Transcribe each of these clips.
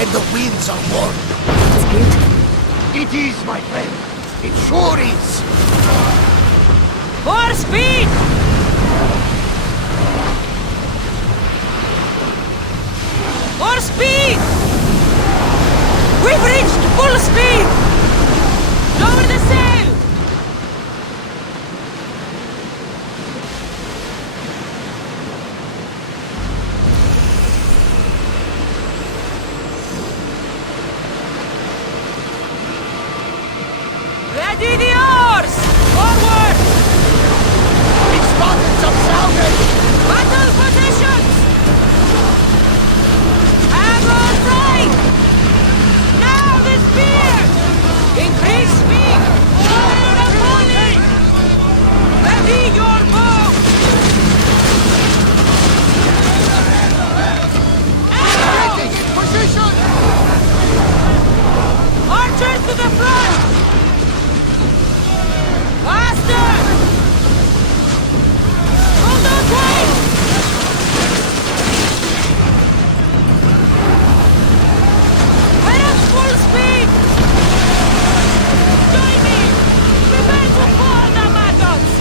and the winds are warm. It's beautiful. It is, my friend. It sure is. More speed! More speed! We've reached full speed! Lower the sail! Ready the oars! Forward! We spotted some salvage! Battle positions! Arrow right! Now the spear! Increase speed! Fire the volley! Ready your bow! Arrow! Getting in position! Archers to the front! Faster! Hold on tight! We're at full speed! Join me! Prepare to fall the maggots!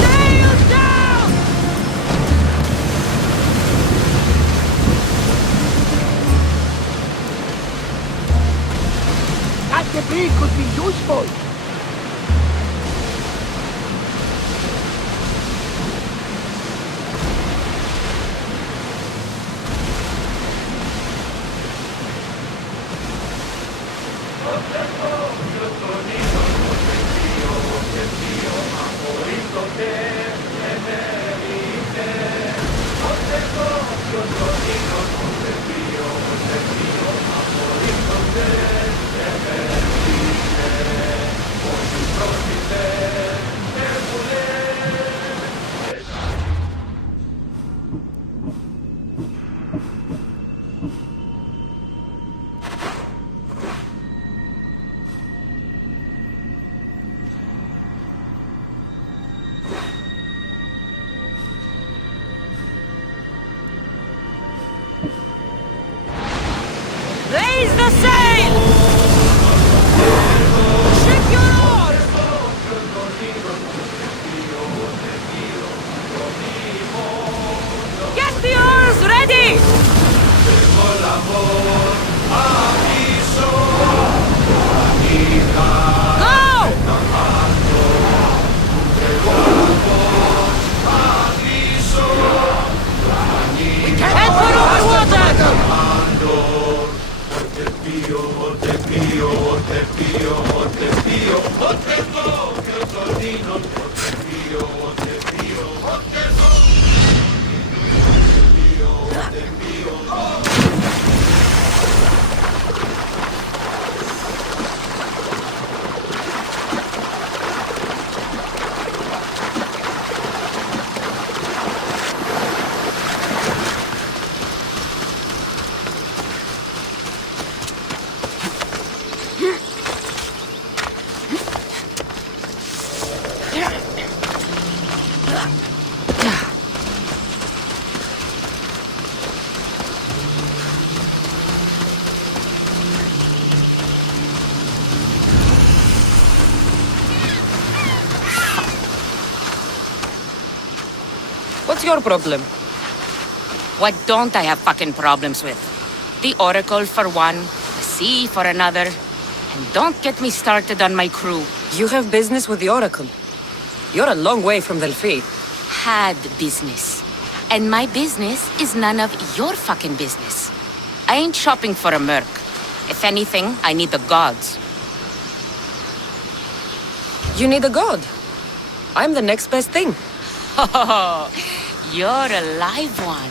Sails down! That debris could be useful! Raise the sail! Ship your oars! Get the oars ready! Go! Head for over water! What's your problem? What don't I have fucking problems with? The Oracle for one, the sea for another, and don't get me started on my crew. You have business with the Oracle. You're a long way from Delphi. Had business. And my business is none of your fucking business. I ain't shopping for a merc. If anything, I need the gods. You need a god. I'm the next best thing. Oh, you're a live one.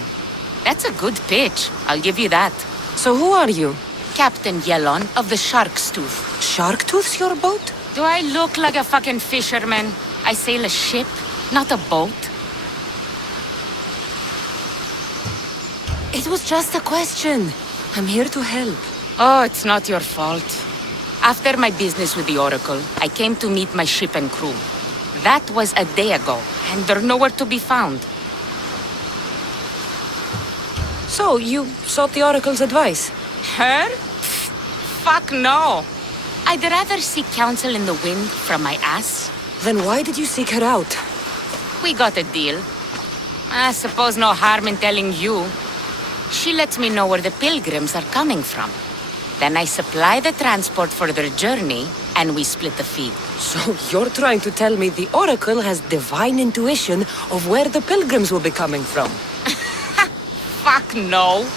That's a good pitch, I'll give you that. So who are you? Captain Yellon of the Shark's Tooth. Shark Tooth's your boat? Do I look like a fucking fisherman? I sail a ship, not a boat. It was just a question. I'm here to help. Oh, it's not your fault. After my business with the Oracle, I came to meet my ship and crew. That was a day ago, and they're nowhere to be found. So, you sought the Oracle's advice? Her? Pfft, fuck no. I'd rather seek counsel in the wind from my ass. Then why did you seek her out? We got a deal. I suppose no harm in telling you. She lets me know where the pilgrims are coming from. Then I supply the transport for their journey, and we split the fee. So you're trying to tell me the Oracle has divine intuition of where the pilgrims will be coming from? Fuck no.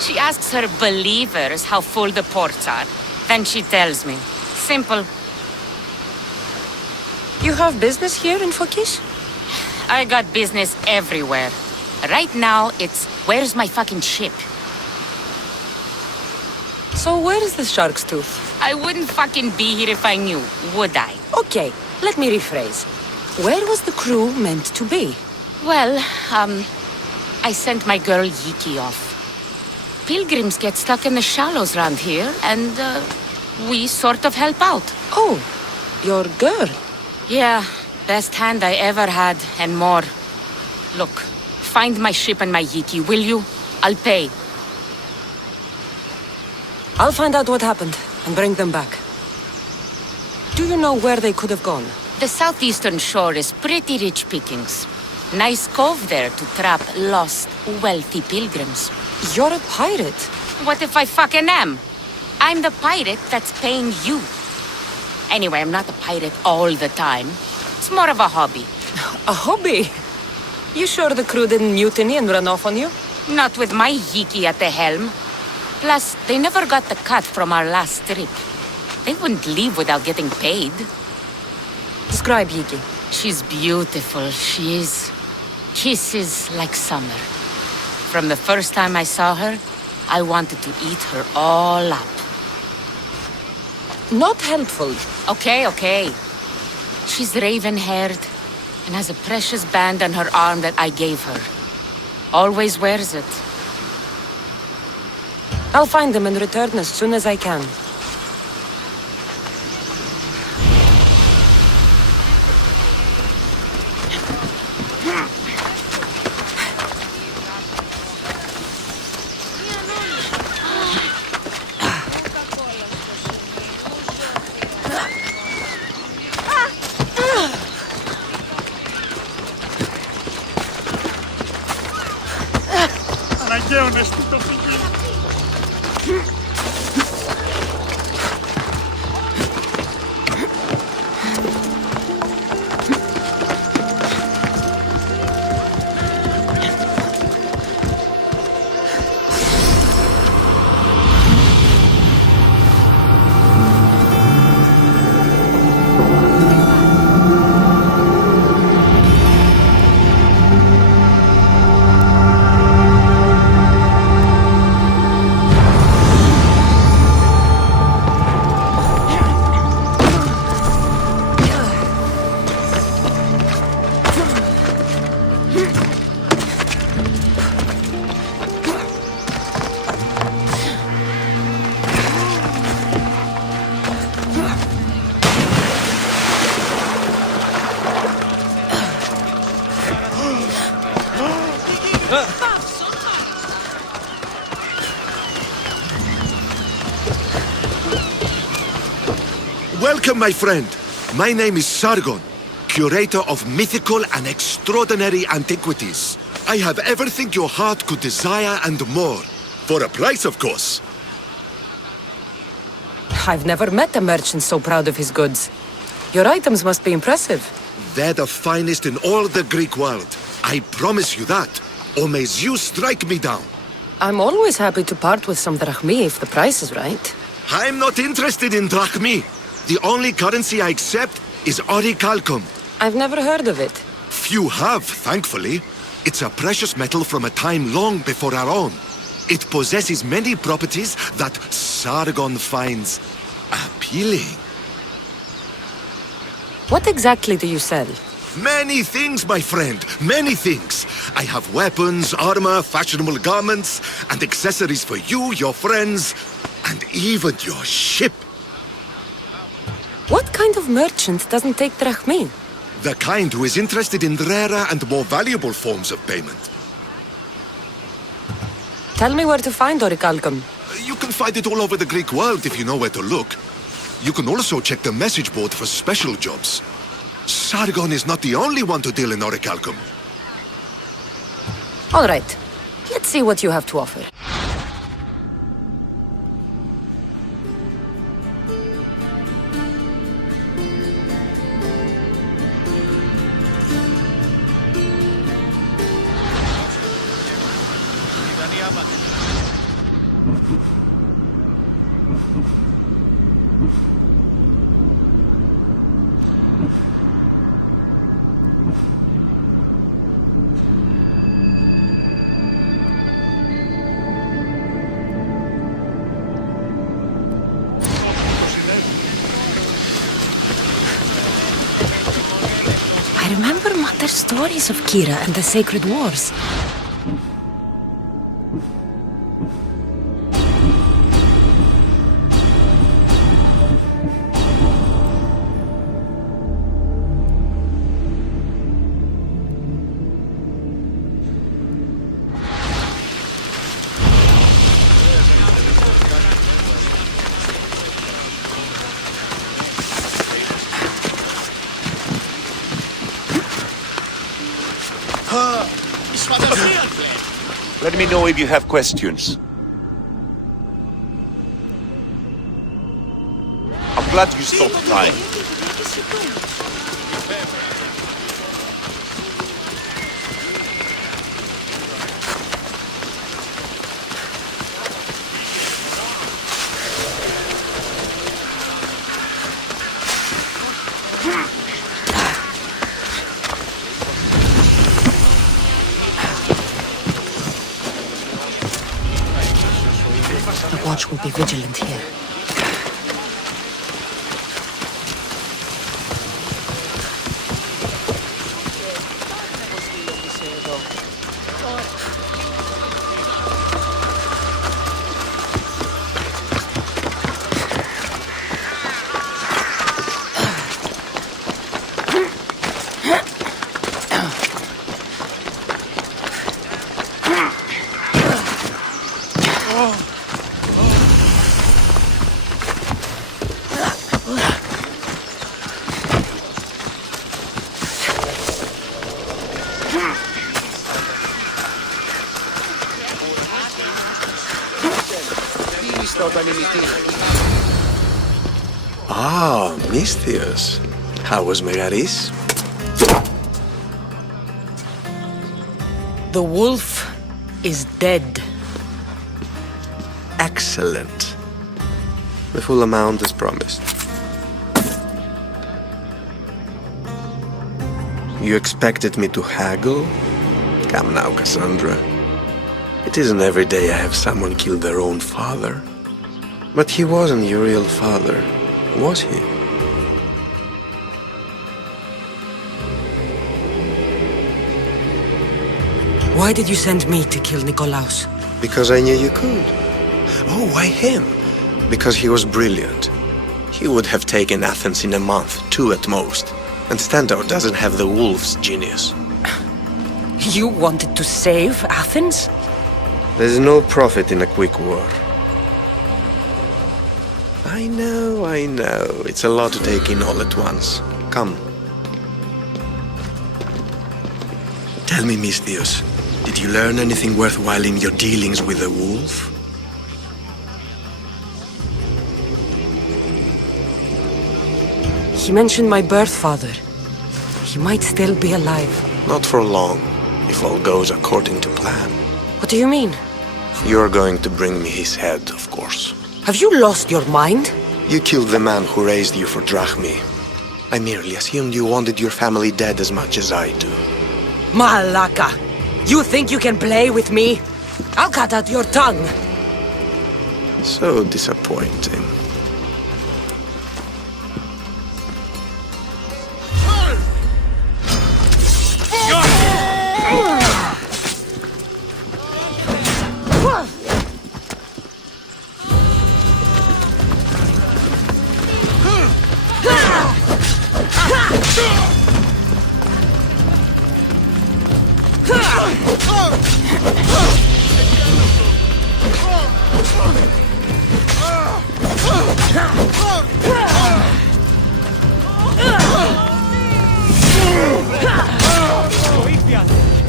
She asks her believers how full the ports are. Then she tells me. Simple. You have business here in Fokish? I got business everywhere. Right now, it's, where's my fucking ship? So where is the Shark's Tooth? I wouldn't fucking be here if I knew, would I? Okay, let me rephrase. Where was the crew meant to be? Well, I sent my girl Yiki off. Pilgrims get stuck in the shallows around here, and, we sort of help out. Oh, your girl. Yeah, best hand I ever had, and more. Look, find my ship and my Yiki, will you? I'll pay. I'll find out what happened and bring them back. Do you know where they could have gone? The southeastern shore is pretty rich pickings. Nice cove there to trap lost, wealthy pilgrims. You're a pirate. What if I fucking am? I'm the pirate that's paying you. Anyway, I'm not a pirate all the time. It's more of a hobby. A hobby? You sure the crew didn't mutiny and run off on you? Not with my Yiki at the helm. Plus, they never got the cut from our last trip. They wouldn't leave without getting paid. Describe Yiki. She's beautiful, she is. Kisses like summer. From the first time I saw her, I wanted to eat her all up. Not helpful. Okay. She's raven-haired and has a precious band on her arm that I gave her. Always wears it. I'll find them and return as soon as I can. Αναγκαίωνες την τοπική. Welcome, my friend. My name is Sargon, curator of mythical and extraordinary antiquities. I have everything your heart could desire and more. For a price, of course. I've never met a merchant so proud of his goods. Your items must be impressive. They're the finest in all the Greek world. I promise you that. Or may Zeus strike me down. I'm always happy to part with some drachmi if the price is right. I'm not interested in drachmi. The only currency I accept is orichalcum. I've never heard of it. Few have, thankfully. It's a precious metal from a time long before our own. It possesses many properties that Sargon finds appealing. What exactly do you sell? Many things, my friend, many things. I have weapons, armor, fashionable garments, and accessories for you, your friends, and even your ship. What kind of merchant doesn't take drachmi? The kind who is interested in rarer and more valuable forms of payment. Tell me where to find orichalcum. You can find it all over the Greek world if you know where to look. You can also check the message board for special jobs. Sargon is not the only one to deal in orichalcum. All right. Let's see what you have to offer. I remember Mother's stories of Kira and the Sacred Wars. Let me know if you have questions. I'm glad you stopped by. The watch will be vigilant here. Ah, Mystios. How was Megaris? The wolf is dead. Excellent. The full amount as promised. You expected me to haggle? Come now, Kassandra. It isn't every day I have someone kill their own father. But he wasn't your real father, was he? Why did you send me to kill Nikolaos? Because I knew you could. Oh, why him? Because he was brilliant. He would have taken Athens in a month, 2 at most. And Stentor doesn't have the wolf's genius. You wanted to save Athens? There's no profit in a quick war. I know. It's a lot to take in all at once. Come. Tell me, Misthios, did you learn anything worthwhile in your dealings with the wolf? He mentioned my birth father. He might still be alive. Not for long, if all goes according to plan. What do you mean? You're going to bring me his head, of course. Have you lost your mind? You killed the man who raised you for drachmi. I merely assumed you wanted your family dead as much as I do. Malaka! You think you can play with me? I'll cut out your tongue! So disappointing.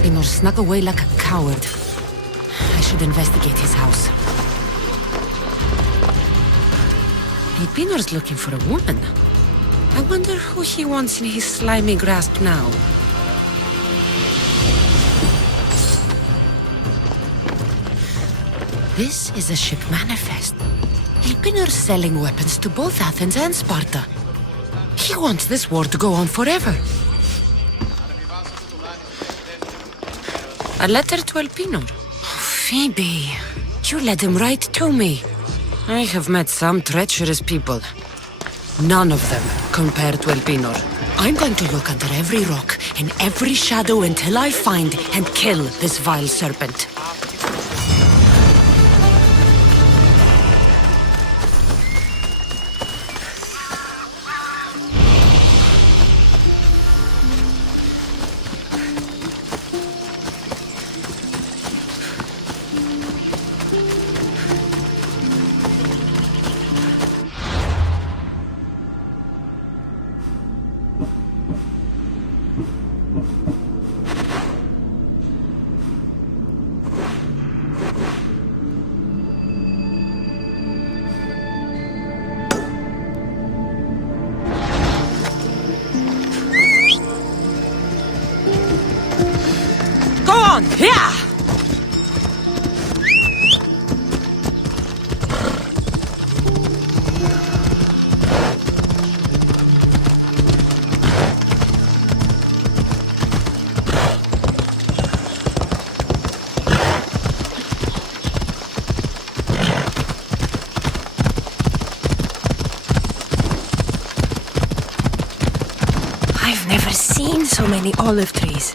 Pinor snuck away like a coward. I should investigate his house. Pinor's looking for a woman. I wonder who he wants in his slimy grasp now. This is a ship manifest. Pinor's selling weapons to both Athens and Sparta. He wants this war to go on forever. A letter to Elpinor. Phoebe, you led him right to me. I have met some treacherous people. None of them compared to Elpinor. I'm going to look under every rock, in every shadow until I find and kill this vile serpent. Yeah! I've never seen so many olive trees.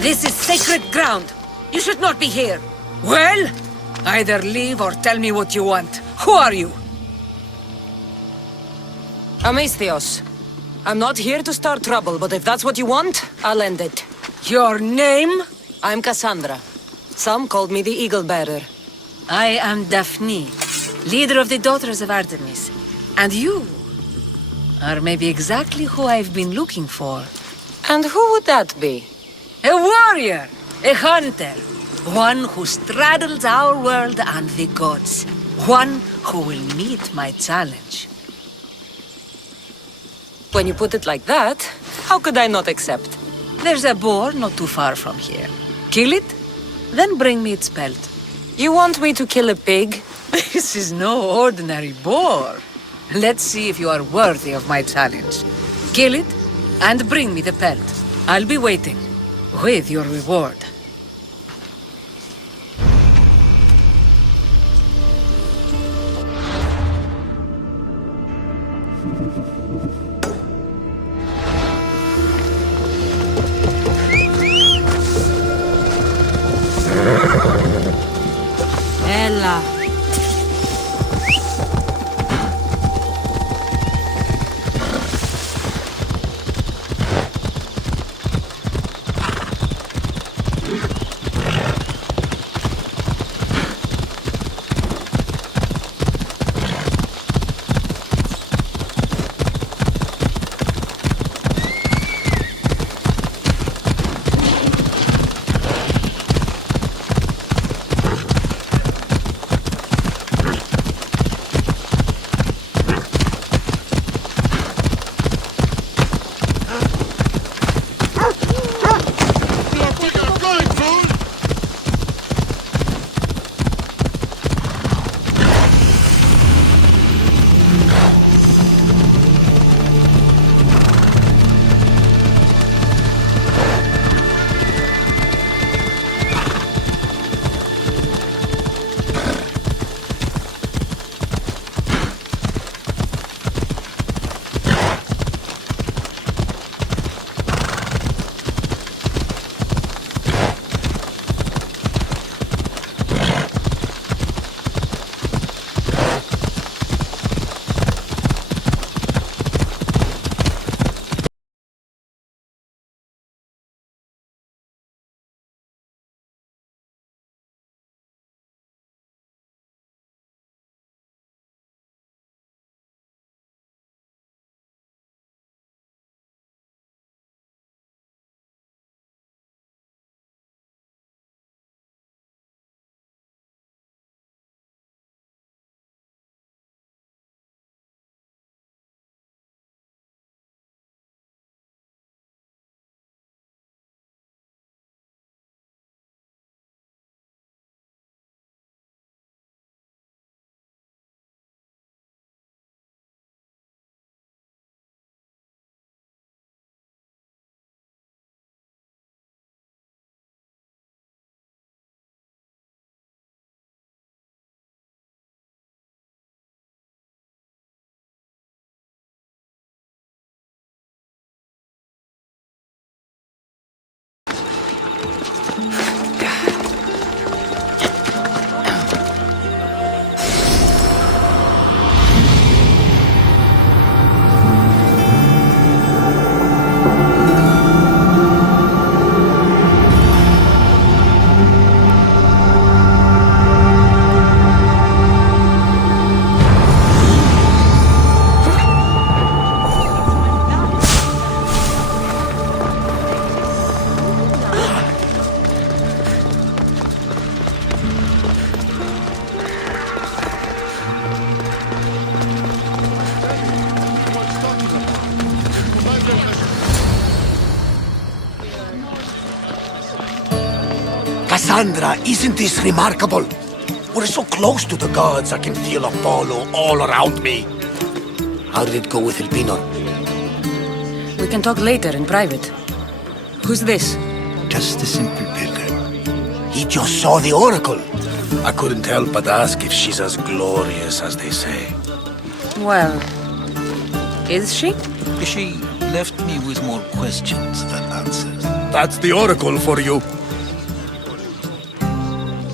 This is sacred ground. You should not be here. Well, either leave or tell me what you want. Who are you? Alexios. I'm not here to start trouble, but if that's what you want, I'll end it. Your name? I'm Kassandra. Some called me the Eagle Bearer. I am Daphne, leader of the Daughters of Artemis. And you are maybe exactly who I've been looking for. And who would that be? A warrior, a hunter, one who straddles our world and the gods. One who will meet my challenge. When you put it like that, how could I not accept? There's a boar not too far from here. Kill it, then bring me its pelt. You want me to kill a pig? This is no ordinary boar. Let's see if you are worthy of my challenge. Kill it, and bring me the pelt. I'll be waiting, with your reward. Ella. Kassandra, isn't this remarkable? We're so close to the gods, I can feel Apollo all around me. How did it go with Elpinor? We can talk later in private. Who's this? Just a simple pilgrim. He just saw the oracle. I couldn't help but ask if she's as glorious as they say. Well, is she? She left me with more questions than answers. That's the oracle for you.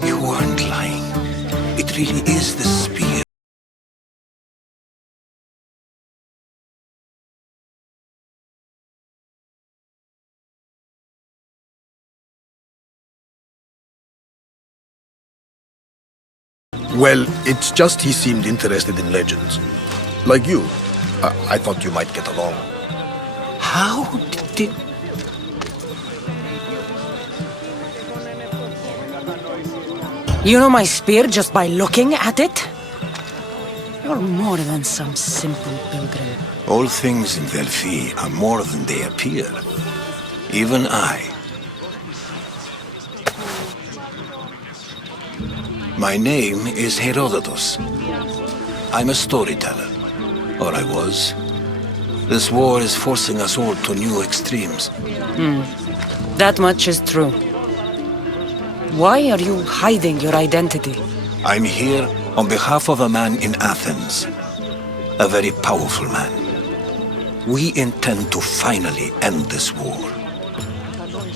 You weren't lying. It really is the spear. Well, it's just he seemed interested in legends. Like you. I thought you might get along. How did... You know my spear just by looking at it? You're more than some simple pilgrim. All things in Delphi are more than they appear. Even I. My name is Herodotus. I'm a storyteller. Or I was. This war is forcing us all to new extremes. That much is true. Why are you hiding your identity? I'm here on behalf of a man in Athens. A very powerful man. We intend to finally end this war.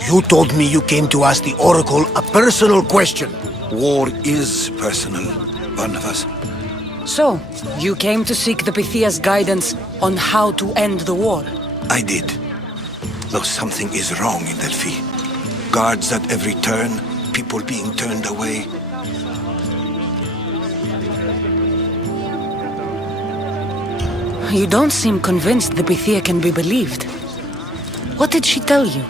You told me you came to ask the Oracle a personal question. War is personal, Barnabas. So, you came to seek the Pythia's guidance on how to end the war? I did. Though something is wrong in Delphi. Guards at every turn, people being turned away. You don't seem convinced the Pythia can be believed. What did she tell you?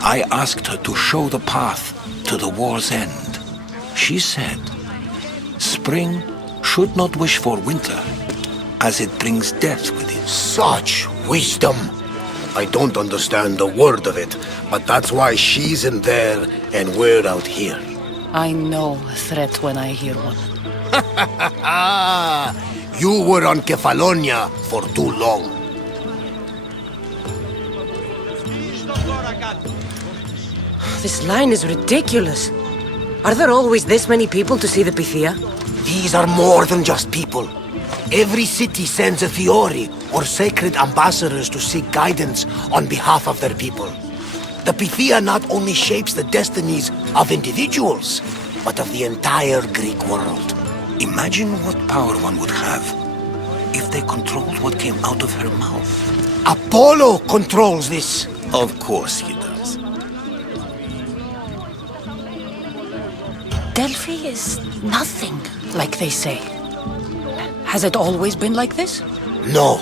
I asked her to show the path to the war's end. She said, spring should not wish for winter, as it brings death with it. Such wisdom. I don't understand a word of it, but that's why she's in there and we're out here. I know a threat when I hear one. You were on Kefalonia for too long. This line is ridiculous. Are there always this many people to see the Pythia? These are more than just people. Every city sends a Fiori or sacred ambassadors to seek guidance on behalf of their people. The Pythia not only shapes the destinies of individuals, but of the entire Greek world. Imagine what power one would have if they controlled what came out of her mouth. Apollo controls this. Of course he does. Delphi is nothing, like they say. Has it always been like this? No.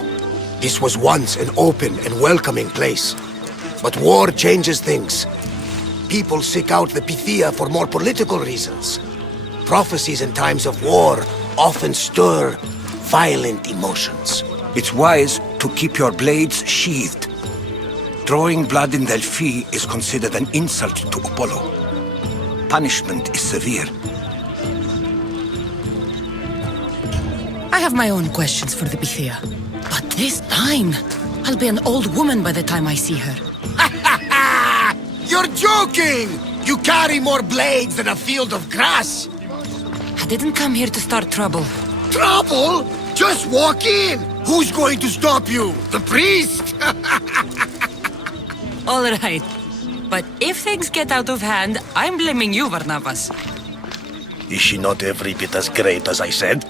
This was once an open and welcoming place. But war changes things. People seek out the Pythia for more political reasons. Prophecies in times of war often stir violent emotions. It's wise to keep your blades sheathed. Drawing blood in Delphi is considered an insult to Apollo. Punishment is severe. I have my own questions for the Pythia. But this time, I'll be an old woman by the time I see her. You're joking! You carry more blades than a field of grass! I didn't come here to start trouble. Trouble? Just walk in! Who's going to stop you? The priest? All right. But if things get out of hand, I'm blaming you, Barnabas. Is she not every bit as great as I said?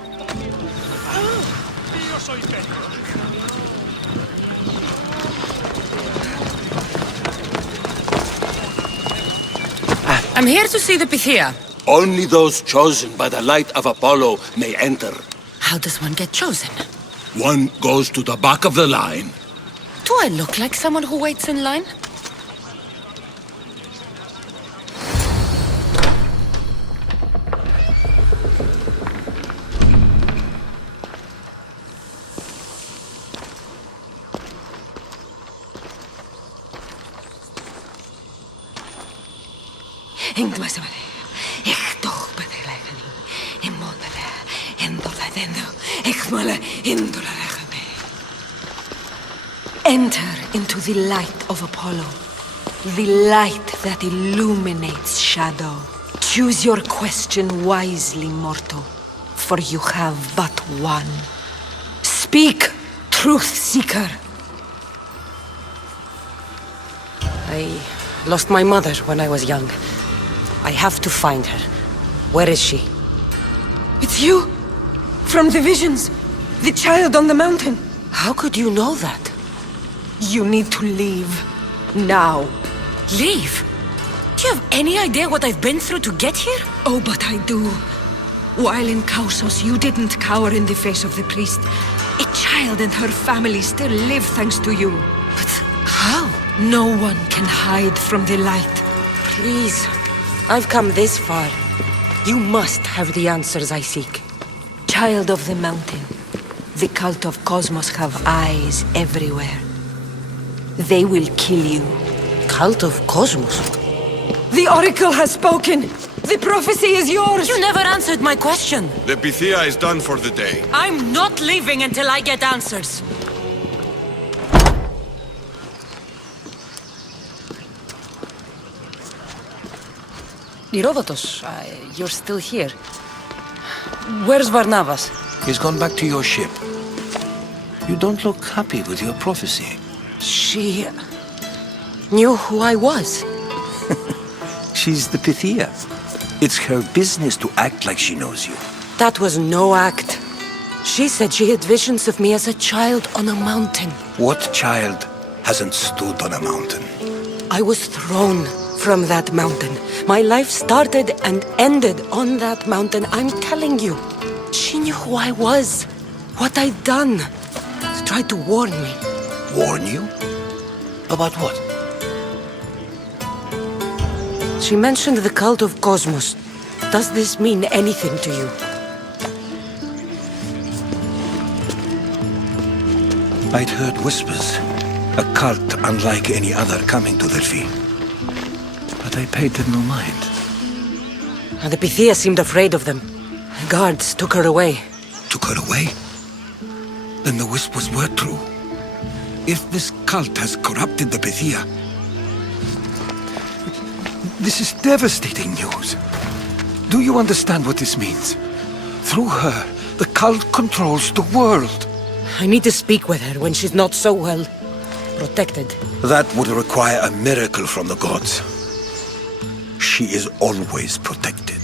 I'm here to see the Pythia. Only those chosen by the light of Apollo may enter. How does one get chosen? One goes to the back of the line. Do I look like someone who waits in line? Enter into the light of Apollo, the light that illuminates shadow. Choose your question wisely, mortal, for you have but one. Speak, truth seeker. I lost my mother when I was young. I have to find her. Where is she? It's you! From the visions! The child on the mountain! How could you know that? You need to leave. Now. Leave? Do you have any idea what I've been through to get here? Oh, but I do. While in Kausos, you didn't cower in the face of the priest. A child and her family still live thanks to you. But how? No one can hide from the light. Please. I've come this far. You must have the answers I seek. Child of the mountain, the cult of Cosmos have eyes everywhere. They will kill you. Cult of Cosmos? The Oracle has spoken! The prophecy is yours! You never answered my question! The PYTHIA is done for the day. I'm not leaving until I get answers! Herodotus, you're still here. Where's Barnabas? He's gone back to your ship. You don't look happy with your prophecy. She knew who I was. She's the PYTHIA. It's her business to act like she knows you. That was no act. She said she had visions of me as a child on a mountain. What child hasn't stood on a mountain? I was thrown from that mountain. My life started and ended on that mountain, I'm telling you. She knew who I was, what I'd done. She tried to warn me. Warn you? About what? She mentioned the cult of Cosmos. Does this mean anything to you? I'd heard whispers. A cult unlike any other coming to Delphi. But I paid them no mind. And the PYTHIA seemed afraid of them. The guards took her away. Took her away? Then the whispers were true. If this cult has corrupted the PYTHIA, this is devastating news. Do you understand what this means? Through her, the cult controls the world. I need to speak with her when she's not so well protected. That would require a miracle from the gods. She is always protected.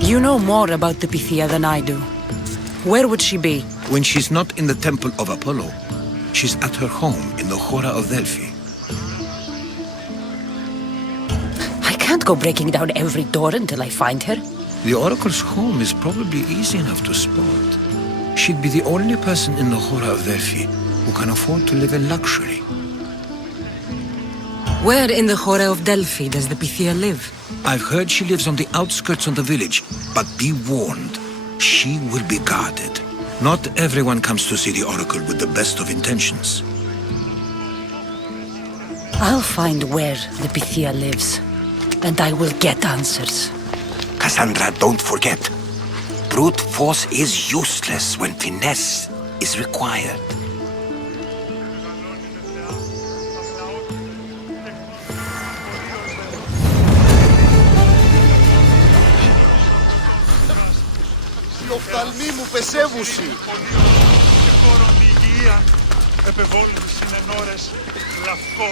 You know more about the PYTHIA than I do. Where would she be? When she's not in the temple of Apollo, she's at her home in the Hora of Delphi. I can't go breaking down every door until I find her. The Oracle's home is probably easy enough to spot. She'd be the only person in the Hora of Delphi who can afford to live in luxury. Where in the Hora of Delphi does the PYTHIA live? I've heard she lives on the outskirts of the village, but be warned, she will be guarded. Not everyone comes to see the Oracle with the best of intentions. I'll find where the PYTHIA lives, and I will get answers. Kassandra, don't forget. Brute force is useless when finesse is required. Οι οφθαλμοί μου πεσεύουσι. Και χώρον υγεία, επεβόλυμη συνενώρες, λευκό